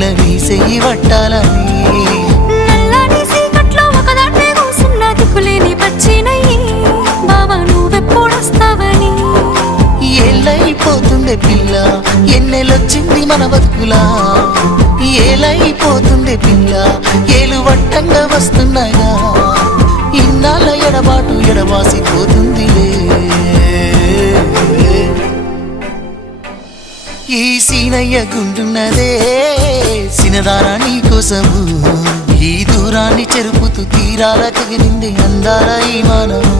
పిల్ల నీ చెయ్యి పట్టాలని నల్లని సీకట్లో ఒకదాన్నే కూసున్న దిక్కులేని పచ్చినయ్యి బావా నువ్వెప్పుడొస్తావని ఏళ్ళైపోతుండే పిల్ల ఎన్నెలొచ్చింది మన బతుకులా ఏలైపోతుండే పిల్ల ఏలు వట్టంగా వస్తున్నాయా ఇన్నాళ్ళ ఎడబాటు ఎడవాసిపోతుందిలే ఈ సీనయ్య గుండున్నదే సినదారా నీ కోసము ఈ దూరాన్ని చెరుపుతూ తీరాల కగిలింది అందాల ఈ మానము